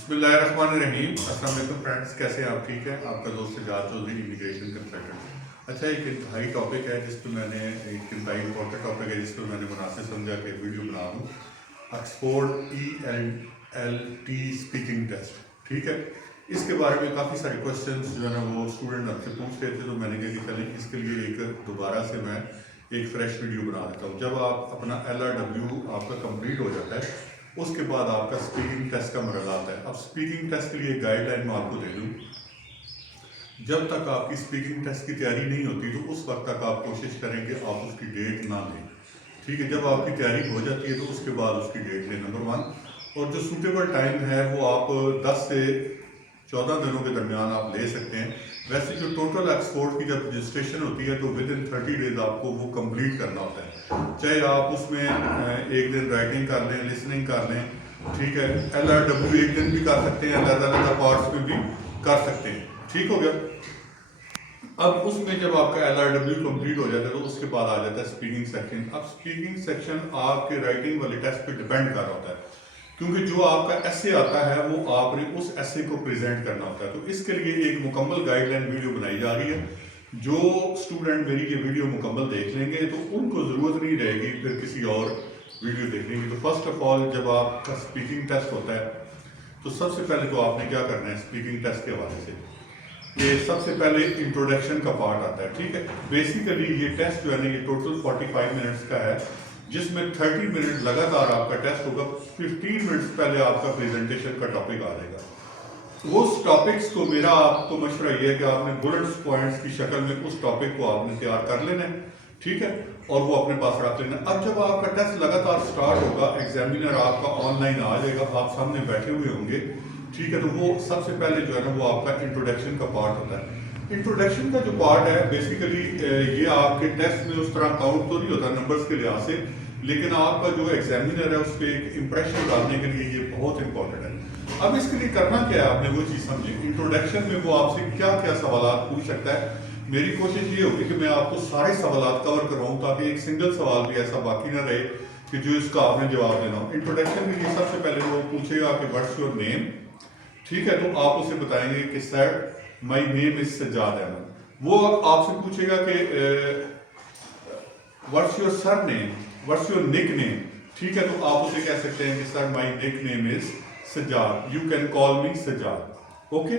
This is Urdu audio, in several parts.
بسم اللہ الرحمن الرحیم. السلام علیکم فرینڈس, کیسے ہیں آپ؟ ٹھیک ہے. آپ کا دوست سجاد چودھری, امیگریشن کنسلٹنٹ. اچھا, ایک انتہائی ٹاپک ہے جس پہ میں نے ایک انتہائی امپورٹنٹ ٹاپک ہے جس پہ میں نے مناسب سمجھا کہ ویڈیو بنا دوں. Oxford ELT speaking test. ٹھیک ہے, اس کے بارے میں کافی سارے کوشچنس جو ہے نا وہ اسٹوڈنٹ آپ سے پوچھ رہے تھے, تو میں نے کہا کہ چلیں اس کے لیے ایک دوبارہ سے میں ایک فریش ویڈیو بنا دیتا ہوں. جب آپ اپنا LRW آپ کا کمپلیٹ ہو جاتا ہے, اس کے بعد آپ کا اسپیکنگ ٹیسٹ کا مرحلہ آتا ہے. اب اسپیکنگ ٹیسٹ کے لیے گائیڈ لائن میں آپ کو دے دوں. جب تک آپ کی اسپیکنگ ٹیسٹ کی تیاری نہیں ہوتی تو اس وقت تک آپ کوشش کریں کہ آپ اس کی ڈیٹ نہ لیں. ٹھیک ہے, جب آپ کی تیاری ہو جاتی ہے تو اس کے بعد اس کی ڈیٹ لیں, نمبر 1. اور جو سوٹیبل ٹائم ہے وہ آپ 10 سے 14 دنوں کے درمیان آپ لے سکتے ہیں. ویسے جو ٹوٹل آکسفورڈ کی جب رجسٹریشن ہوتی ہے تو ودن 30 days آپ کو وہ کمپلیٹ کرنا ہوتا ہے. چاہے آپ اس میں ایک دن رائٹنگ کر لیں, لسننگ کر لیں. ٹھیک ہے, LRW ایک دن بھی کر سکتے ہیں, علیحدہ پارٹس میں بھی کر سکتے ہیں. ٹھیک ہو گیا. اب اس میں جب آپ کا LRW کمپلیٹ ہو جاتا ہے تو اس کے بعد آ جاتا ہے اسپیکنگ سیکشن. اب اسپیکنگ سیکشن آپ کے رائٹنگ والے ٹیسٹ پہ ڈپینڈ کر رہا ہوتا ہے, کیونکہ جو آپ کا ایسے آتا ہے وہ آپ نے اس ایسے کو پریزنٹ کرنا ہوتا ہے. تو اس کے لیے ایک مکمل گائیڈ لائن ویڈیو بنائی جا رہی ہے. جو اسٹوڈنٹ میری یہ ویڈیو مکمل دیکھ لیں گے تو ان کو ضرورت نہیں رہے گی پھر کسی اور ویڈیو دیکھنے کی. تو فرسٹ آف آل جب آپ کا اسپیکنگ ٹیسٹ ہوتا ہے تو سب سے پہلے تو آپ نے کیا کرنا ہے اسپیکنگ ٹیسٹ کے حوالے سے, کہ سب سے پہلے انٹروڈکشن کا پارٹ آتا ہے. ٹھیک ہے, بیسیکلی یہ ٹیسٹ جو ہے نا یہ ٹوٹل 45 منٹس کا ہے, جس میں 30 منٹ لگاتار آپ کا ٹیسٹ ہوگا. 15 منٹس پہلے آپ کا پریزنٹیشن کا ٹاپک آ جائے گا. اس ٹاپکس کو میرا آپ کو مشورہ یہ ہے کہ آپ نے بلٹس پوائنٹس کی شکل میں اس ٹاپک کو آپ نے تیار کر لینا ہے. ٹھیک ہے, اور وہ اپنے پاس رکھ لینا. اب جب آپ کا ٹیسٹ لگاتار سٹارٹ ہوگا, ایگزامینر آپ کا آن لائن آ جائے گا, آپ سامنے بیٹھے ہوئے ہوں گے. ٹھیک ہے, تو وہ سب سے پہلے جو ہے نا وہ آپ کا انٹروڈکشن کا پارٹ ہوتا ہے. انٹروڈکشن کا جو پارٹ ہے بیسیکلی یہ آپ کے ٹیسٹ میں اس طرح کاؤنٹ تو نہیں ہوتا نمبرز کے لحاظ سے, لیکن آپ کا جو ایگزامینر ہے اس پہ ایک امپریشن ڈالنے کے لیے یہ بہت امپورٹنٹ ہے. اب اس کے لیے کرنا کیا ہے, آپ نے وہ چیز سمجھی. انٹروڈکشن میں وہ آپ سے کیا کیا سوالات پوچھ سکتا ہے. میری کوشش یہ ہوگی کہ میں آپ کو سارے سوالات کور کراؤں تاکہ ایک سنگل سوال بھی ایسا باقی نہ رہے کہ جو اس کا آپ نے جواب دینا ہو. انٹروڈکشن میں یہ سب سے پہلے وہ پوچھے گا کہ واٹس یور نیم. ٹھیک ہے, تو آپ اسے بتائیں گے کہ sir my name is Sajjad Ahmad. وہ آپ سے پوچھے گا کہ what's your sir name, what's your نک نیم. ٹھیک ہے, تو آپ اسے کہہ سکتے ہیں کہ sir my nickname is Sajjad, you can call me Sajjad. Okay,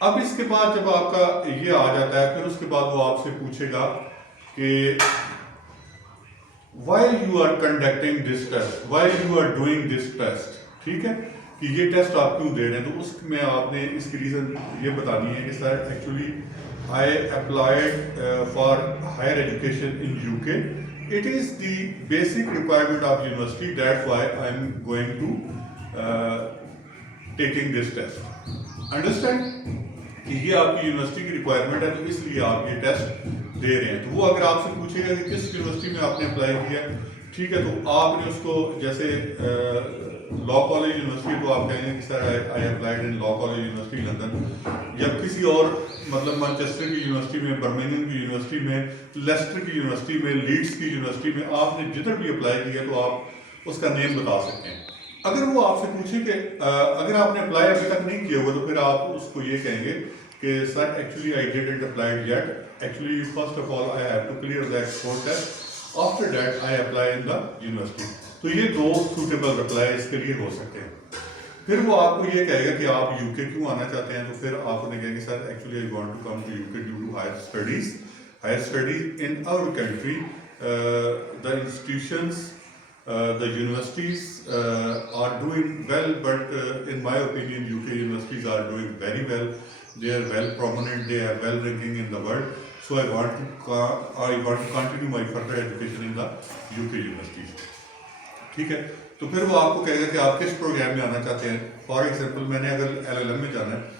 اب اس کے بعد جب آپ کا یہ آ جاتا ہے پھر اس کے بعد وہ آپ سے پوچھے گا کہ why you are conducting this test, why you are doing this test. ٹھیک ہے, کہ یہ ٹیسٹ آپ کیوں دے رہے ہیں. تو اس میں آپ نے اس کی ریزن یہ بتانی ہے کہ sir actually I applied for higher education in UK. It is the basic requirement of university, that's why I am going to taking this test. Understand کہ یہ آپ کی یونیورسٹی کی ریکوائرمنٹ ہے تو اس لیے آپ یہ ٹیسٹ دے رہے ہیں. تو وہ اگر آپ سے پوچھے گا کہ کس یونیورسٹی میں آپ نے اپلائی کیا ہے, ٹھیک ہے, تو آپ نے اس کو جیسے لا کالج یونیورسٹی تو آپ کہیں گے کہ sir I applied in law college university London, یا کسی اور مطلب مانچسٹر کی یونیورسٹی میں, برمنگھم کی یونیورسٹی میں, لیسٹر کی یونیورسٹی میں, لیڈس کی یونیورسٹی میں آپ نے جدھر بھی اپلائی کیا تو آپ اس کا نیم بتا سکتے ہیں. اگر وہ آپ سے پوچھیں کہ اگر آپ نے اپلائی ابھی تک نہیں کیا ہوا تو پھر آپ اس کو یہ کہیں گے کہ sir actually I didn't applied yet, actually first of all I have to clear the export test, after that I apply in the university. تو یہ دو سوٹیبل رپلائی اس کے لیے ہو سکتے ہیں. پھر وہ آپ کو یہ کہے گا کہ آپ UK کیوں آنا چاہتے ہیں, تو پھر آپ انہیں کہیں گے sir actually I want to come to UK due to higher studies in our country. The institutions, the universities are doing well, but in my opinion UK universities are doing very well. They are well prominent, they are well ranking in the world, so I want to continue my further education in the UK universities. ٹھیک ہے, تو پھر وہ آپ کو کہے گا کہ آپ کس پروگرام میں آنا چاہتے ہیں. فار ایگزامپل میں نے اگر LLM میں جانا ہے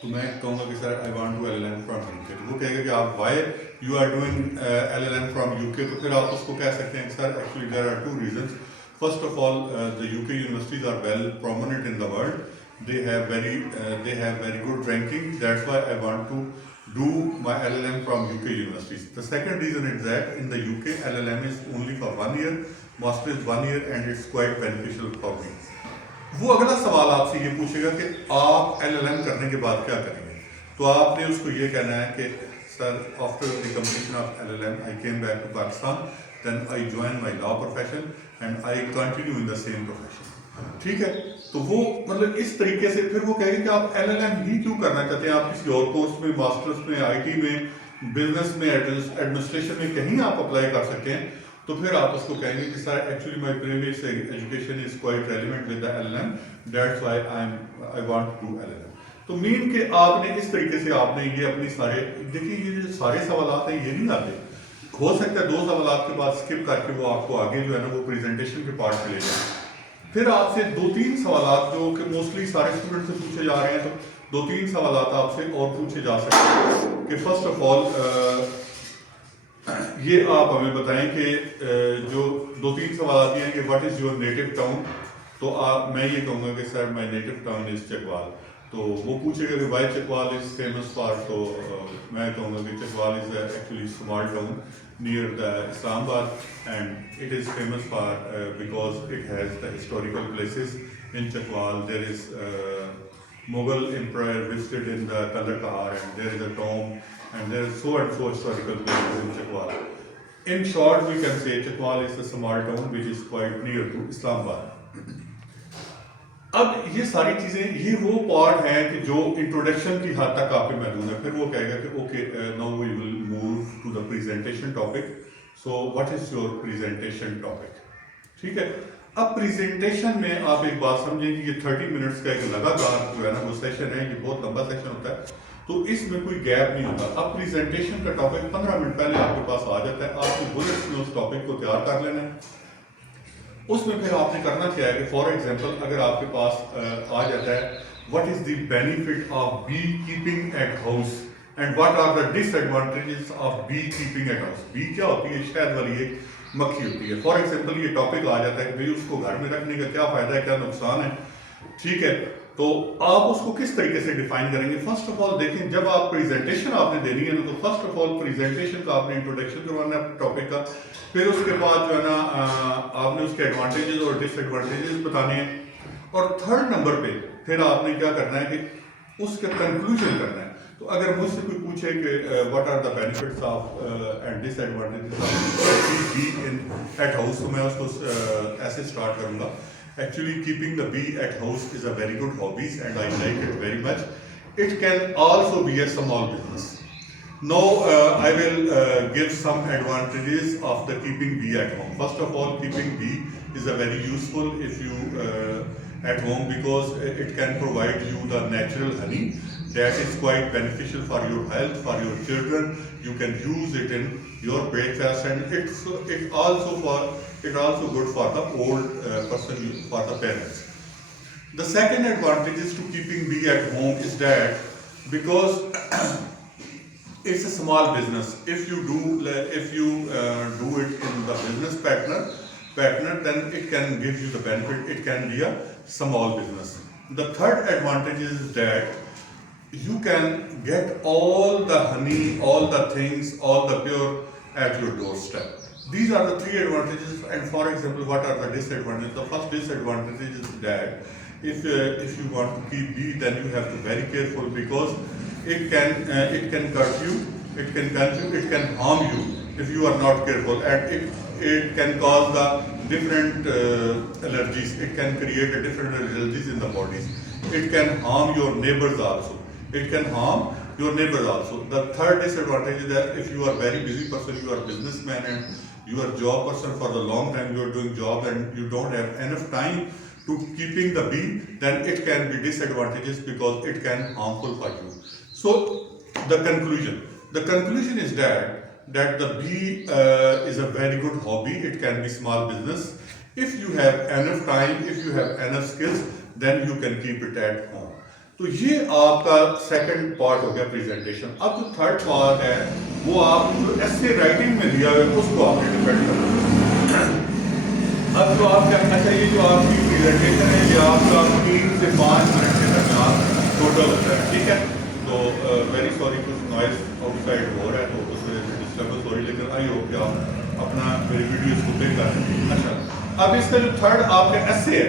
تو میں کہوں گا کہ sir I want to LLM from UK. تو وہ کہے گا کہ آپ why you are doing LLM from UK. تو پھر آپ اس کو کہہ سکتے ہیں کہ sir actually there are 2 reasons. First of all, the UK universities are well prominent in the world. They have very good ranking. That's why I want to do my LLM from UK universities. The second reason is that in the UK LLM is only for 1 year, master is 1 year, and it's quite beneficial for me. وہ اگلا سوال آپ سے یہ پوچھے گا کہ آپ LLM کرنے کے بعد کیا کریں گے. تو آپ نے اس کو یہ کہنا ہے کہ sir after the completion of LLM I came back to Pakistan, then I join my law profession and I continue in the same profession. ٹھیک ہے, تو وہ مطلب اس طریقے سے پھر وہ کہے گا کہ آپ LLM ہی کیوں کرنا چاہتے ہیں, آپ کسی اور کورس میں, ماسٹرس میں, IT میں, بزنس میں, ایڈمنسٹریشن میں کہیں آپ اپلائی کر سکتے ہیں. تو پھر آپ اس کو کہیں گے کہ sir actually my previous education is quite relevant with the LLM, that's why I want to do LLM. تو مین کہ آپ نے اس طریقے سے آپ نے یہ اپنی سارے, دیکھیے یہ جو سارے سوالات ہیں یہ نہیں آتے, ہو سکتا ہے 2 سوالات کے بعد اسکپ کر کے وہ آپ کو آگے جو ہے نا وہ پریزنٹیشن کے پارٹ پہ لے جائیں. پھر آپ سے 2-3 سوالات جو کہ موسٹلی سارے اسٹوڈنٹ سے پوچھے جا رہے ہیں, تو 2-3 سوالات آپ سے اور پوچھے جا سکتے ہیں کہ فرسٹ آف آل یہ آپ ہمیں بتائیں کہ جو 2-3 سوالات یہ ہیں کہ what is your native town. تو میں یہ کہوں گا کہ sir my native town is Chakwal. تو وہ پوچھے گا کہ why Chakwal is famous for, تو میں کہوں گا کہ Chakwal is actually small town near the Islamabad, and it is famous for because it has the historical places in Chakwal. There is Mughal emperor visited in the Kandahar, and there is a tomb, and there is so and so historical places in Chakwal. In short, we can say Chakwal is a small town which is quite near to Islamabad. اب یہ ساری چیزیں یہ وہ پارٹ ہیں کہ جو انٹروڈکشن کی حد تک آپ کے محدود ہیں. پھر وہ کہے گا کہ okay now we will move to the presentation topic. So what is your presentation topic. ٹھیک ہے, اب پریزنٹیشن میں آپ ایک بات سمجھیں کہ یہ 30 منٹس کا ایک لگاتار جو ہے نا وہ سیشن ہے, یہ بہت لمبا سیشن ہوتا ہے, تو اس میں کوئی گیپ نہیں ہوتا. اب پریزنٹیشن کا ٹاپک 15 منٹ پہلے آپ کے پاس آ جاتا ہے, آپ کو بلٹس میں اس ٹاپک کو تیار کر لینا ہے. اس میں پھر آپ نے کرنا کیا ہے کہ فار ایگزامپل اگر آپ کے پاس آ جاتا ہے what is the benefit of beekeeping at house and what are the disadvantages of beekeeping at house. Bee کیا ہوتی ہے, شہد والی ایک مکھی ہوتی ہے. فار ایگزامپل یہ ٹاپک آ جاتا ہے کہ بھائی اس کو گھر میں رکھنے کا کیا فائدہ ہے, کیا نقصان ہے. ٹھیک ہے, تو آپ اس کو کس طریقے سے ڈیفائن کریں گے. فرسٹ آف آل دیکھیں, جب آپ پریزنٹیشن آپ نے دینی ہے نا, تو فرسٹ آف آل پریزنٹیشن کا آپ نے انٹروڈکشن کروانا ہے ٹاپک کا. پھر اس کے بعد جو ہے نا آپ نے اس کے ایڈوانٹیجز اور ڈس ایڈوانٹیجز بتانے ہیں. اور 3rd نمبر پہ پھر آپ نے کیا کرنا ہے کہ اس کا کنکلوژن کرنا ہے. تو اگر مجھ سے کوئی پوچھے کہ what are the benefits of and disadvantages of bee in at house, تو میں اس کو ایسے اسٹارٹ کروں گا. Actually, keeping the bee at house is a very good hobby, and I like it very much. It can also be a small business. Now, I will give some advantages of the keeping bee at home. First of all, keeping bee is a very useful if you at home, because it can provide you the natural honey that is quite beneficial for your health, for your children. You can use it in your breakfast, and it also good for the old person, for the parents. The second advantage is to keeping bee at home is that because it's a small business. If you do it in the business partner, then it can give you the benefit. It can be a small business. The third advantage is that you can get all the honey, all the things, all the pure at your doorstep. These are the 3 advantages. And for example, what are the disadvantages? The first disadvantage is that if you want to keep bee, then you have to be very careful, because it can cut you, it can consume, it can harm you if you are not careful, and it can cause the different allergies. It can create a different allergies in the bodies. It can harm your neighbors also. The third disadvantage is that if you are very busy person, you are a businessman and you are job person for the long time, you are doing job and you don't have enough time to keeping the bee, then it can be disadvantages because it can harmful for you. So the conclusion is that the bee is a very good hobby. It can be small business. If you have enough time, if you have enough skills, then you can keep it at home. تو یہ آپ کا سیکنڈ پارٹ ہو گیا پریزنٹیشن. اب جو 3rd پارٹ ہے وہ آپ جو ایسے رائٹنگ میں دیا ہے اس کو آپ نے ڈیپینڈ کرنا. اب جو آپ کا اچھا یہ جو آپ کی پریزنٹیشن ہے یہ آپ کا 3 سے 5 منٹ کے درمیان ٹوٹل ہوتا ہے. ٹھیک ہے, تو ویری سوری کچھ نوائز آؤٹ سائڈ ہو رہا ہے تو اس وجہ سے ڈسٹربنس ہو رہی ہے, لیکن آئی ہوپ کہ آپ اپنا میری ویڈیوز کو پلے کر سکیں. اچھا, اب اس کا جو 3rd آپ کا ایسے ہے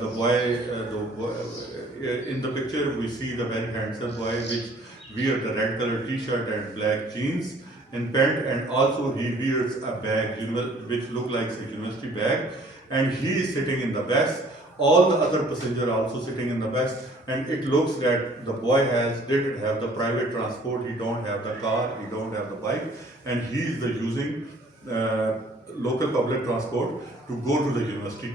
the boy in the picture we see the very handsome boy which wear the red color t-shirt and black jeans and pant, and also he wears a bag which look like a university bag, and he is sitting in the bus. All the other passengers also sitting in the bus, and it looks that the boy didn't have the private transport, he don't have the car, he don't have the bike, and he is using local public transport to go to the university.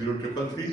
0333